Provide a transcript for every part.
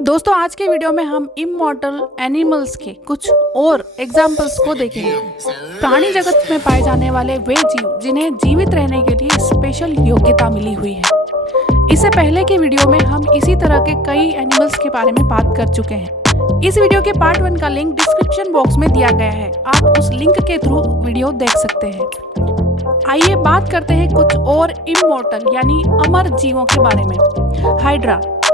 दोस्तों आज के वीडियो में हम इमॉर्टल एनिमल्स के कुछ और एग्जाम्पल्स को देखेंगे। प्राणी जगत में पाए जाने वाले वे जीव जिन्हें जीवित रहने के लिए स्पेशल योग्यता मिली हुई है। इससे पहले के वीडियो में हम इसी तरह के कई एनिमल्स के बारे में बात कर चुके हैं। इस वीडियो के पार्ट 1 का लिंक डिस्क्रिप्शन बॉक्स में दिया गया है, आप उस लिंक के थ्रू वीडियो देख सकते हैं। आइए बात करते हैं कुछ और इमॉर्टल यानी अमर जीवों के बारे में।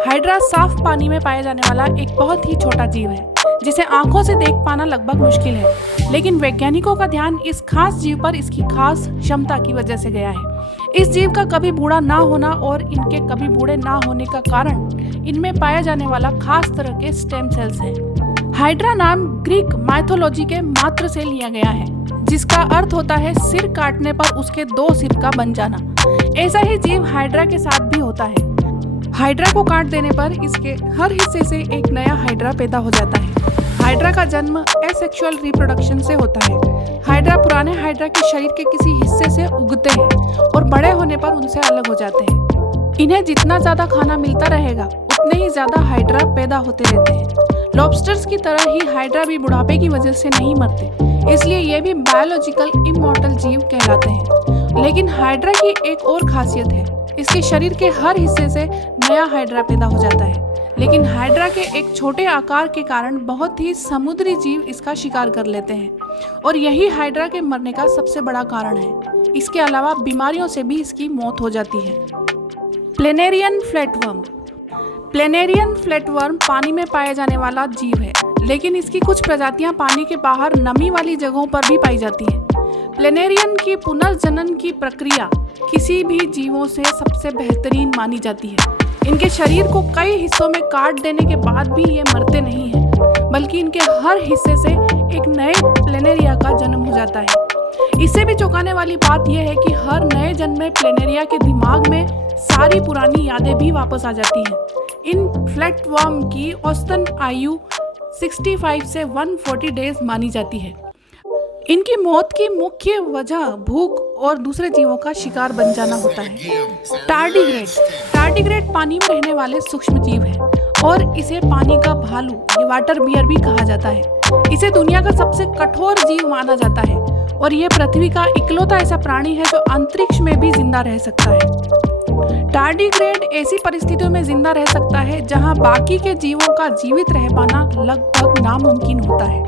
हाइड्रा साफ पानी में पाया जाने वाला एक बहुत ही छोटा जीव है जिसे आंखों से देख पाना लगभग मुश्किल है, लेकिन वैज्ञानिकों का ध्यान इस खास जीव पर इसकी खास क्षमता की वजह से गया है। इस जीव का कभी बूढ़ा ना होना और इनके कभी बूढ़े ना होने का कारण इनमें पाया जाने वाला खास तरह के स्टेम सेल्स हैं। हाइड्रा नाम ग्रीक माइथोलॉजी के मात्र से लिया गया है, जिसका अर्थ होता है सिर काटने पर उसके 2 सिर का बन जाना। ऐसा ही जीव हाइड्रा के साथ भी होता है। हाइड्रा को काट देने पर इसके हर हिस्से से एक नया हाइड्रा पैदा हो जाता है। हाइड्रा का जन्म एसेक्सुअल रिप्रोडक्शन से होता है। हाइड्रा पुराने हाइड्रा के शरीर के किसी हिस्से से उगते हैं और बड़े होने पर उनसे अलग हो जाते हैं। इन्हें जितना ज्यादा खाना मिलता रहेगा उतने ही ज्यादा हाइड्रा पैदा होते रहते हैं। लॉबस्टर्स की तरह ही हाइड्रा भी बुढ़ापे की वजह से नहीं मरते, इसलिए ये भी बायोलॉजिकल इमॉर्टल जीव कहलाते हैं। लेकिन हाइड्रा की एक और खासियत है, इसके शरीर के हर हिस्से से नया हाइड्रा पैदा हो जाता है। लेकिन हाइड्रा के एक छोटे आकार के कारण बहुत ही समुद्री जीव इसका शिकार कर लेते हैं और यही हाइड्रा के मरने का सबसे बड़ा कारण है। इसके अलावा बीमारियों से भी इसकी मौत हो जाती है। प्लेनेरियन फ्लैटवर्म पानी में पाया जाने वाला जीव है, लेकिन इसकी कुछ प्रजातियां पानी के बाहर नमी वाली जगहों पर भी पाई जाती हैं। प्लेनेरियन की पुनर्जनन की प्रक्रिया किसी भी जीवों से सबसे बेहतरीन मानी जाती है। इनके शरीर को कई हिस्सों में काट देने के बाद भी ये मरते नहीं हैं, बल्कि इनके हर हिस्से से एक नए प्लेनेरिया का जन्म हो जाता है। इससे भी चौंकाने वाली बात यह है कि हर नए जन्मे प्लेनेरिया के दिमाग में सारी पुरानी यादें भी वापस आ जाती हैं। इन फ्लैटवर्म की औसतन आयु 65 से 140 डेज मानी जाती है। इनकी मौत की मुख्य वजह भूख और दूसरे जीवों का शिकार बन जाना होता है। टार्डिग्रेड पानी में रहने वाले सूक्ष्म जीव है और इसे पानी का भालू या वाटर बियर भी कहा जाता है। इसे दुनिया का सबसे कठोर जीव माना जाता है और यह पृथ्वी का इकलौता ऐसा प्राणी है जो अंतरिक्ष में भी जिंदा रह सकता है। टार्डिग्रेड ऐसी परिस्थितियों में जिंदा रह सकता है जहां बाकी के जीवों का जीवित रह पाना लगभग नामुमकिन होता है।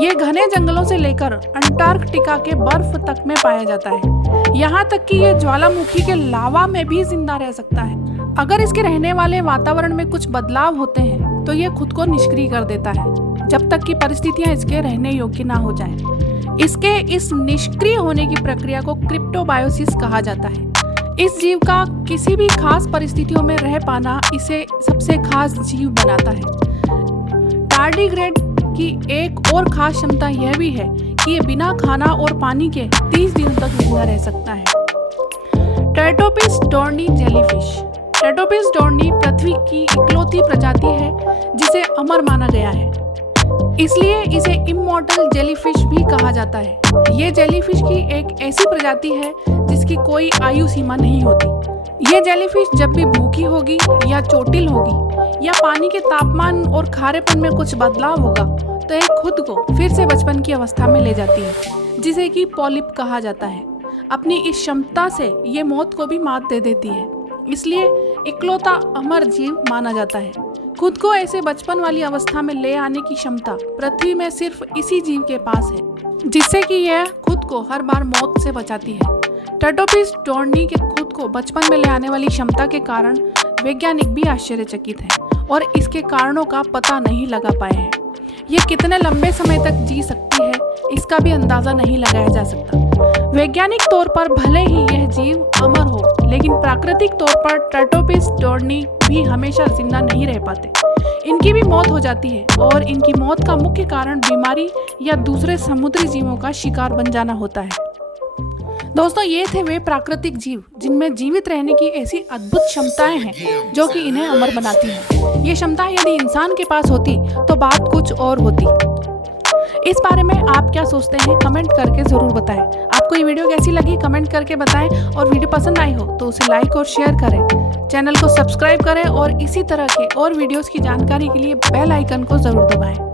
ये घने जंगलों से लेकर अंटार्कटिका के बर्फ तक में पाया जाता है। यहाँ तक कि ये ज्वालामुखी के लावा में भी जिंदा रह सकता है। अगर इसके रहने वाले वातावरण में कुछ बदलाव होते हैं तो ये खुद को निष्क्रिय कर देता है, जब तक कि परिस्थितियां इसके रहने योग्य ना हो जाएं। इसके इस निष्क्रिय होने की प्रक्रिया को क्रिप्टोबायोसिस कहा जाता है। इस जीव का किसी भी खास परिस्थितियों में रह पाना इसे सबसे खास जीव बनाता है। टार्डिग्रेड की एक और खास क्षमता यह भी है कि ये बिना खाना और पानी के 30 दिनों तक जिंदा रह सकता है। ट्रेटोपिस डोर्नी जेलीफिश। ट्रेटोपिस डोर्नी पृथ्वी की इकलौती प्रजाति है जिसे अमर माना गया है, इसलिए इसे इमॉर्टल जेलीफिश भी कहा जाता है। ये जेलीफिश की एक ऐसी प्रजाति है जिसकी कोई आयु सीमा नहीं होती। ये जेलीफिश जब भी भूखी होगी या चोटिल होगी या पानी के तापमान और खारेपन में कुछ बदलाव होगा तो ये खुद को फिर से बचपन की अवस्था में ले जाती है, जिसे कि पॉलिप कहा जाता है। अपनी इस क्षमता से ये मौत को भी मात दे देती है, इसलिए इकलौता अमर जीव माना जाता है। खुद को ऐसे बचपन वाली अवस्था में ले आने की क्षमता पृथ्वी में सिर्फ इसी जीव के पास है, जिससे कि यह खुद को हर बार मौत से बचाती है। ट्रेटोपिस डोर्नी के खुद को बचपन में ले आने वाली क्षमता के कारण वैज्ञानिक भी आश्चर्यचकित हैं और इसके कारणों का पता नहीं लगा पाए हैं। यह कितने लंबे समय तक जी सकती है इसका भी अंदाजा नहीं लगाया जा सकता। वैज्ञानिक तौर पर भले ही यह जीव अमर हो, लेकिन प्राकृतिक तौर पर ट्रेटोपिस डोर्नी भी हमेशा जिंदा नहीं रह पाते। इनकी भी मौत हो जाती है और इनकी मौत का मुख्य कारण बीमारी या दूसरे समुद्री जीवों का शिकार बन जाना होता है। दोस्तों, ये थे वे प्राकृतिक जीव जिनमें जीवित रहने की ऐसी अद्भुत क्षमताएं हैं जो कि इन्हें अमर बनाती हैं। ये क्षमताएं यदि इंसान के पास होती तो बात कुछ और होती। इस बारे में आप क्या सोचते हैं कमेंट करके ज़रूर बताएं। आपको ये वीडियो कैसी लगी कमेंट करके बताएं और वीडियो पसंद आई हो तो उसे लाइक और शेयर करें। चैनल को सब्सक्राइब करें और इसी तरह के और वीडियोस की जानकारी के लिए बेल आइकन को ज़रूर दबाएं।